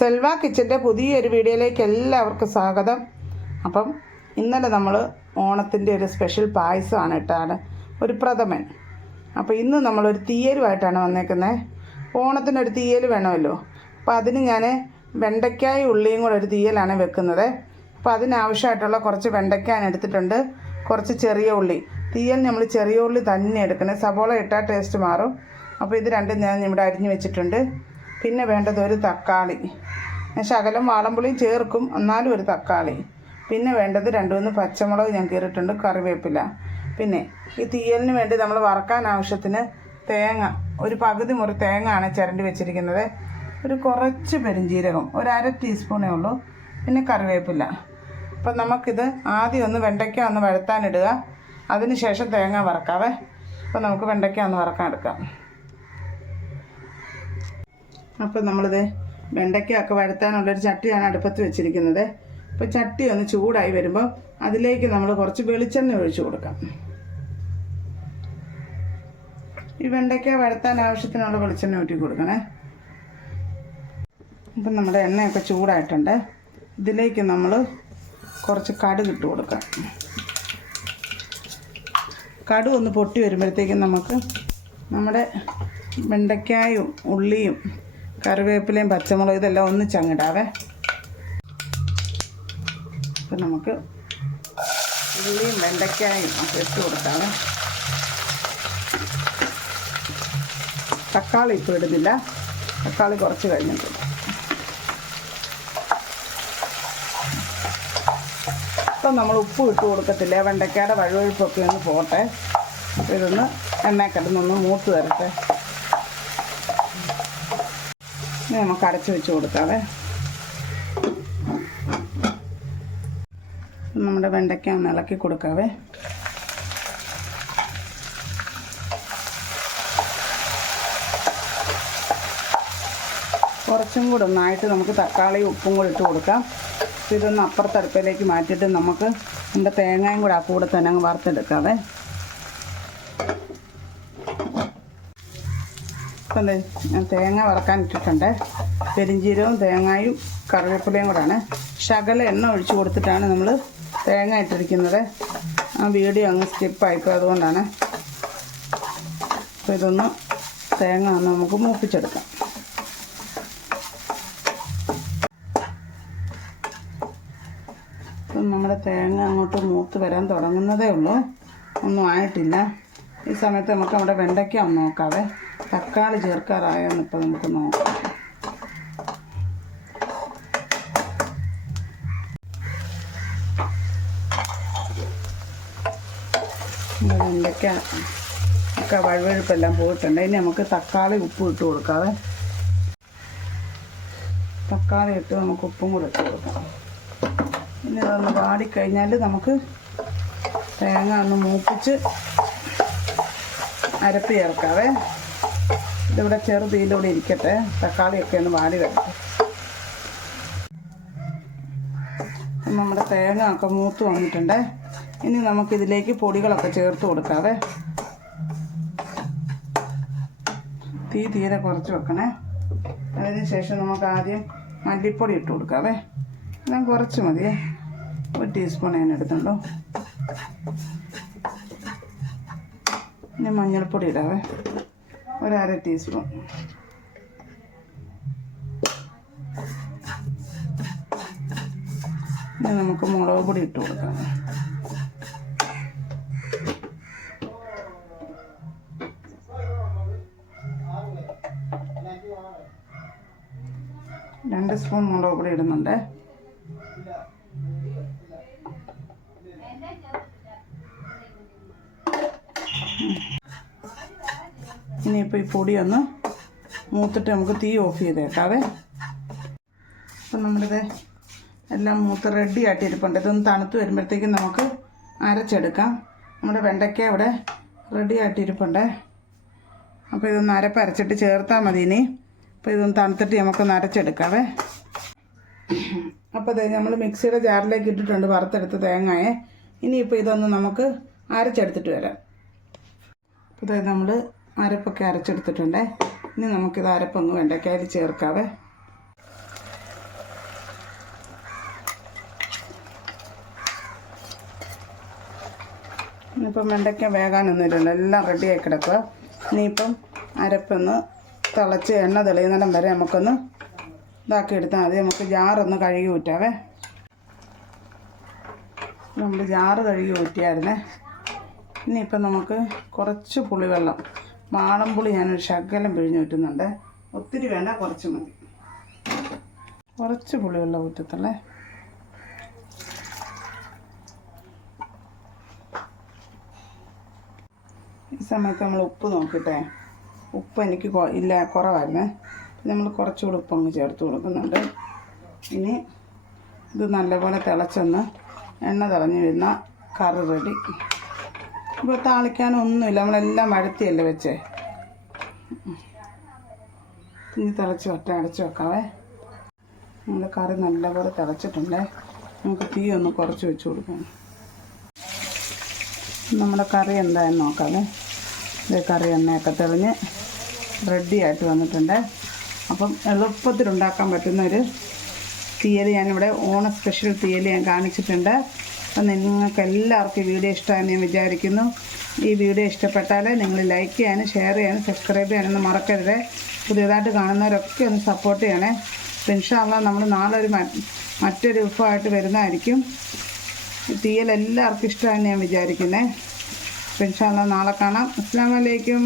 സെൽവ കിച്ചന്റെ പുതിയൊരു വീഡിയോയിലേക്ക് എല്ലാവർക്കും സ്വാഗതം. അപ്പം ഇന്നലെ നമ്മൾ ഓണത്തിന്റെ ഒരു സ്പെഷ്യൽ പായസമാണ് ഇട്ടാണ് ഒരു പ്രഥമൻ. അപ്പോൾ ഇന്ന് നമ്മളൊരു തീയലുമായിട്ടാണ് വന്നേക്കുന്നത് ഓണത്തിനൊരു തീയൽ വേണമല്ലോ. അപ്പോൾ അതിന് ഞാൻ വെണ്ടയ്ക്കായും ഉള്ളിയും കൂടെ ഒരു തീയലാണ് വെക്കുന്നത്. അപ്പോൾ അതിനാവശ്യമായിട്ടുള്ള കുറച്ച് വെണ്ടയ്ക്കാൻ എടുത്തിട്ടുണ്ട്. കുറച്ച് ചെറിയ ഉള്ളി. തീയൽ നമ്മൾ ചെറിയ ഉള്ളി തന്നെ എടുക്കണേ. സബോള ഇട്ടാൽ ടേസ്റ്റ് മാറും. അപ്പോൾ ഇത് രണ്ടും ഞാൻ ഇവിടെ അരിഞ്ഞു വെച്ചിട്ടുണ്ട്. പിന്നെ വേണ്ടത് ഒരു തക്കാളി. ഞാൻ ശകലം വാളംപുളിയും ചേർക്കും. എന്നാലും ഒരു തക്കാളി. പിന്നെ വേണ്ടത് രണ്ട് മൂന്ന് പച്ചമുളക് ഞാൻ കീറിയിട്ടുണ്ട്. കറിവേപ്പില. പിന്നെ ഈ തീയലിന് വേണ്ടി നമ്മൾ വറക്കാൻ ആവശ്യത്തിന് തേങ്ങ ഒരു പകുതി മുറി തേങ്ങ ആണ് ചിരണ്ടി വെച്ചിരിക്കുന്നത്. ഒരു കുറച്ച് പെരിഞ്ജീരകം ഒരു അര ടീസ്പൂണേ ഉള്ളൂ. പിന്നെ കറിവേപ്പില. അപ്പം നമുക്കിത് ആദ്യം ഒന്ന് വെണ്ടയ്ക്ക ഒന്ന് വഴുത്താനിടുക. അതിന് ശേഷം തേങ്ങ വറക്കാവേ. അപ്പം നമുക്ക് വെണ്ടയ്ക്ക ഒന്ന് വറക്കാൻ എടുക്കാം അപ്പം നമ്മളിത് വെണ്ടയ്ക്കൊക്കെ വഴുത്താനുള്ളൊരു ചട്ടിയാണ് അടുപ്പത്ത് വെച്ചിരിക്കുന്നത്. അപ്പോൾ ചട്ടി ഒന്ന് ചൂടായി വരുമ്പോൾ അതിലേക്ക് നമ്മൾ കുറച്ച് വെളിച്ചെണ്ണ ഒഴിച്ചു കൊടുക്കാം. ഈ വെണ്ടയ്ക്ക വരുത്താൻ ആവശ്യത്തിനുള്ള വെളിച്ചെണ്ണ ഊറ്റി കൊടുക്കണേ. അപ്പം നമ്മുടെ എണ്ണയൊക്കെ ചൂടായിട്ടുണ്ട്. ഇതിലേക്ക് നമ്മൾ കുറച്ച് കടുക് ഇട്ട് കൊടുക്കാം. കടുക് ഒന്ന് പൊട്ടി വരുമ്പോഴത്തേക്കും നമുക്ക് നമ്മുടെ വെണ്ടയ്ക്കായും ഉള്ളിയും കറിവേപ്പിലയും പച്ചമുളകും ഇതെല്ലാം ഒന്ന് ചങ്ങിടാവേ അപ്പം നമുക്ക് ഉള്ളിയും വെണ്ടയ്ക്കായും ഒക്കെ ഇട്ട് കൊടുക്കാവേ. തക്കാളി ഇപ്പോൾ ഇടുന്നില്ല. തക്കാളി കുറച്ച് കഴിഞ്ഞിട്ട് ഇപ്പം നമ്മൾ ഉപ്പ് ഇട്ട് കൊടുക്കത്തില്ല? വെണ്ടയ്ക്കയുടെ വഴുവഴുപ്പൊക്കെ ഒന്ന് പോട്ടെ. അപ്പോൾ ഇതൊന്ന് എണ്ണ കിടന്നൊന്ന് മൂത്ത് തരട്ടെ ഇനി നമുക്ക് അടച്ച് വെച്ച് കൊടുക്കാവേ. നമ്മുടെ വെണ്ടയ്ക്ക ഒന്ന് ഇളക്കി കൊടുക്കാവേ. കുറച്ചും കൂടെ ഒന്നായിട്ട് നമുക്ക് തക്കാളി ഉപ്പും കൂടെ ഇട്ട് കൊടുക്കാം. ഇതൊന്ന് അപ്പുറത്തടുപ്പിലേക്ക് മാറ്റിയിട്ട് നമുക്ക് എന്റെ തേങ്ങയും കൂടെ ആ കൂടെ തന്നെ അങ്ങ് വറുത്തെടുക്കാവേ. ഇപ്പം തേങ്ങ വറക്കാൻ ഇട്ടിട്ടുണ്ട്. പെരിഞ്ചീരവും തേങ്ങായും കറിവേപ്പിലയും കൂടാണ്. ശകല എണ്ണ ഒഴിച്ചു കൊടുത്തിട്ടാണ് നമ്മൾ തേങ്ങ ഇട്ടിരിക്കുന്നത്. ആ വീഡിയോ അങ്ങ് സ്കിപ്പായിപ്പോൾ അതുകൊണ്ടാണ്. അപ്പോൾ ഇതൊന്ന് തേങ്ങ ഒന്ന് നമുക്ക് മൂപ്പിച്ചെടുക്കാം. ഇപ്പം നമ്മുടെ തേങ്ങ അങ്ങോട്ട് മൂത്ത് വരാൻ തുടങ്ങുന്നതേ ഉള്ളൂ. ഒന്നും ആയിട്ടില്ല. ഈ സമയത്ത് നമുക്ക് നമ്മുടെ വെണ്ടയ്ക്ക ഒന്ന് നോക്കാവേ. തക്കാളി ചേർക്കാറായെന്ന് ഇപ്പോൾ നമുക്ക് നോക്കാം. വെണ്ടയ്ക്ക ഒക്കെ വഴുവഴുപ്പെല്ലാം പോയിട്ടുണ്ട്. ഇനി നമുക്ക് തക്കാളി ഉപ്പ് ഇട്ട് കൊടുക്കാതെ തക്കാളി ഇട്ട് നമുക്ക് ഉപ്പും കൂടെ ഇട്ട് കൊടുക്കാം. ഇനി അതൊന്ന് വാടിക്കഴിഞ്ഞാൽ നമുക്ക് തേങ്ങ ഒന്ന് മൂപ്പിച്ച് അരപ്പ് ചേർക്കാവേ ഇതിവിടെ ചെറുതീയിലൂടെ ഇരിക്കട്ടെ. തക്കാളിയൊക്കെ ഒന്ന് വാടി വരട്ടെ നമ്മുടെ തേങ്ങ ഒക്കെ മൂത്ത് വന്നിട്ടുണ്ട്. ഇനി നമുക്കിതിലേക്ക് പൊടികളൊക്കെ ചേർത്ത് കൊടുക്കാവേ. തീ തീരെ കുറച്ച് വെക്കണേ. അതിനുശേഷം നമുക്ക് ആദ്യം മല്ലിപ്പൊടി ഇട്ട് കൊടുക്കാവേ. ഞാൻ കുറച്ച് മതിയേ ഒരു ടീസ്പൂൺ ഞാൻ എടുത്തുണ്ടോ? ഇനി മഞ്ഞൾപ്പൊടി ഇടാവേ. ഒരു അര ടീസ്പൂൺ. ഇനി നമുക്ക് മുളക് പൊടി ഇട്ട് കൊടുക്കാം. രണ്ട് സ്പൂൺ മുളക് പൊടി ഇടുന്നുണ്ട്. ഇനിയിപ്പോൾ ഈ പൊടി ഒന്ന് മൂത്തിട്ട് നമുക്ക് തീ ഓഫ് ചെയ്തേക്കാവേ. അപ്പം നമ്മളിത് എല്ലാം മൂത്ത് റെഡി ആയിട്ടിരിപ്പുണ്ട്. ഇതൊന്ന് തണുത്ത് വരുമ്പോഴത്തേക്കും നമുക്ക് അരച്ചെടുക്കാം. നമ്മുടെ വെണ്ടയ്ക്ക ഇവിടെ റെഡി ആയിട്ടിരിപ്പുണ്ട്. അപ്പോൾ ഇതൊന്ന് അരപ്പ് അരച്ചിട്ട് ചേർത്താൽ മതി ഇനി. അപ്പോൾ ഇതൊന്ന് തണുത്തിട്ട് നമുക്കൊന്ന് അരച്ചെടുക്കാവേ. അപ്പോൾ നമ്മൾ മിക്സിയുടെ ജാറിലേക്ക് ഇട്ടിട്ടുണ്ട് വറുത്തെടുത്ത തേങ്ങയെ. ഇനിയിപ്പോൾ ഇതൊന്ന് നമുക്ക് അരച്ചെടുത്തിട്ട് വരാം. അപ്പോൾ നമ്മൾ അരപ്പൊക്കെ അരച്ചെടുത്തിട്ടുണ്ടേ. ഇനി നമുക്കിത് അരപ്പൊന്നും വേണ്ട. കയറി ചേർക്കാവേ. ഇനിയിപ്പം വെണ്ടയ്ക്ക വേകാനൊന്നുമില്ലല്ലോ. എല്ലാം റെഡിയായി കിടക്കുക. ഇനിയിപ്പം അരപ്പൊന്ന് തിളച്ച് എണ്ണ തെളിയുന്നിടം വരെ നമുക്കൊന്ന് ഇതാക്കി എടുത്താൽ മതി. നമുക്ക് ജാറൊന്ന് കഴുകി ഊറ്റാവേ. നമ്മൾ ജാറ് കഴുകി ഊറ്റിയായിരുന്നേ. ഇനിയിപ്പം നമുക്ക് കുറച്ച് പുളിവെള്ളം മാളംപുളി ഞാനൊരു ശകലം പിഴിഞ്ഞ് ഊറ്റുന്നുണ്ട്. ഒത്തിരി വേണ്ട കുറച്ച് മതി. കുറച്ച് പുളിയുള്ള ഊറ്റത്തുള്ളേ ഈ സമയത്ത് നമ്മൾ ഉപ്പ് നോക്കട്ടെ. ഉപ്പ് എനിക്ക് ഇല്ല കുറവായിരുന്നേ. നമ്മൾ കുറച്ചുകൂടി ഉപ്പ് അങ്ങ് ചേർത്ത് കൊടുക്കുന്നുണ്ട്. ഇനി ഇത് നല്ലപോലെ തിളച്ചൊന്ന് എണ്ണ തിളഞ്ഞ് വരുന്ന കറി റെഡി ഇപ്പോൾ താളിക്കാനൊന്നുമില്ല. നമ്മളെല്ലാം വഴത്തിയല്ലേ വെച്ചേ? ഇനി തിളച്ച് ഒറ്റ അടച്ച് വെക്കാവേ. നമ്മൾ കറി നല്ലപോലെ തിളച്ചിട്ടുണ്ടേ. നമുക്ക് തീ ഒന്ന് കുറച്ച് വെച്ച് കൊടുക്കണം. നമ്മുടെ കറി എന്തായെന്ന് നോക്കാമേ ഇത് കറി എണ്ണയൊക്കെ തെളിഞ്ഞ് റെഡി ആയിട്ട് വന്നിട്ടുണ്ട്. അപ്പം എളുപ്പത്തിൽ ഉണ്ടാക്കാൻ പറ്റുന്ന ഒരു തീയൽ ഞാനിവിടെ ഓണ സ്പെഷ്യൽ തീയൽ ഞാൻ കാണിച്ചിട്ടുണ്ട്. അപ്പം നിങ്ങൾക്ക് എല്ലാവർക്കും ഈ വീഡിയോ ഇഷ്ടമായെന്ന് ഞാൻ വിചാരിക്കുന്നു. ഈ വീഡിയോ ഇഷ്ടപ്പെട്ടാൽ നിങ്ങൾ ലൈക്ക് ചെയ്യാനും ഷെയർ ചെയ്യാനും സബ്സ്ക്രൈബ് ചെയ്യാനൊന്നും മറക്കരുത്. പുതിയതായിട്ട് കാണുന്നവരൊക്കെ ഒന്ന് സപ്പോർട്ട് ചെയ്യണേ. അപ്പം നമ്മൾ നാളെ ഒരു മറ്റൊരു വിഭവമായിട്ട് വരുന്നതായിരിക്കും. തീയൽ എല്ലാവർക്കും ഇഷ്ടമാണെന്ന് ഞാൻ വിചാരിക്കുന്നത് അപ്പം നാളെ കാണാം. അസ്സാം വലൈക്കും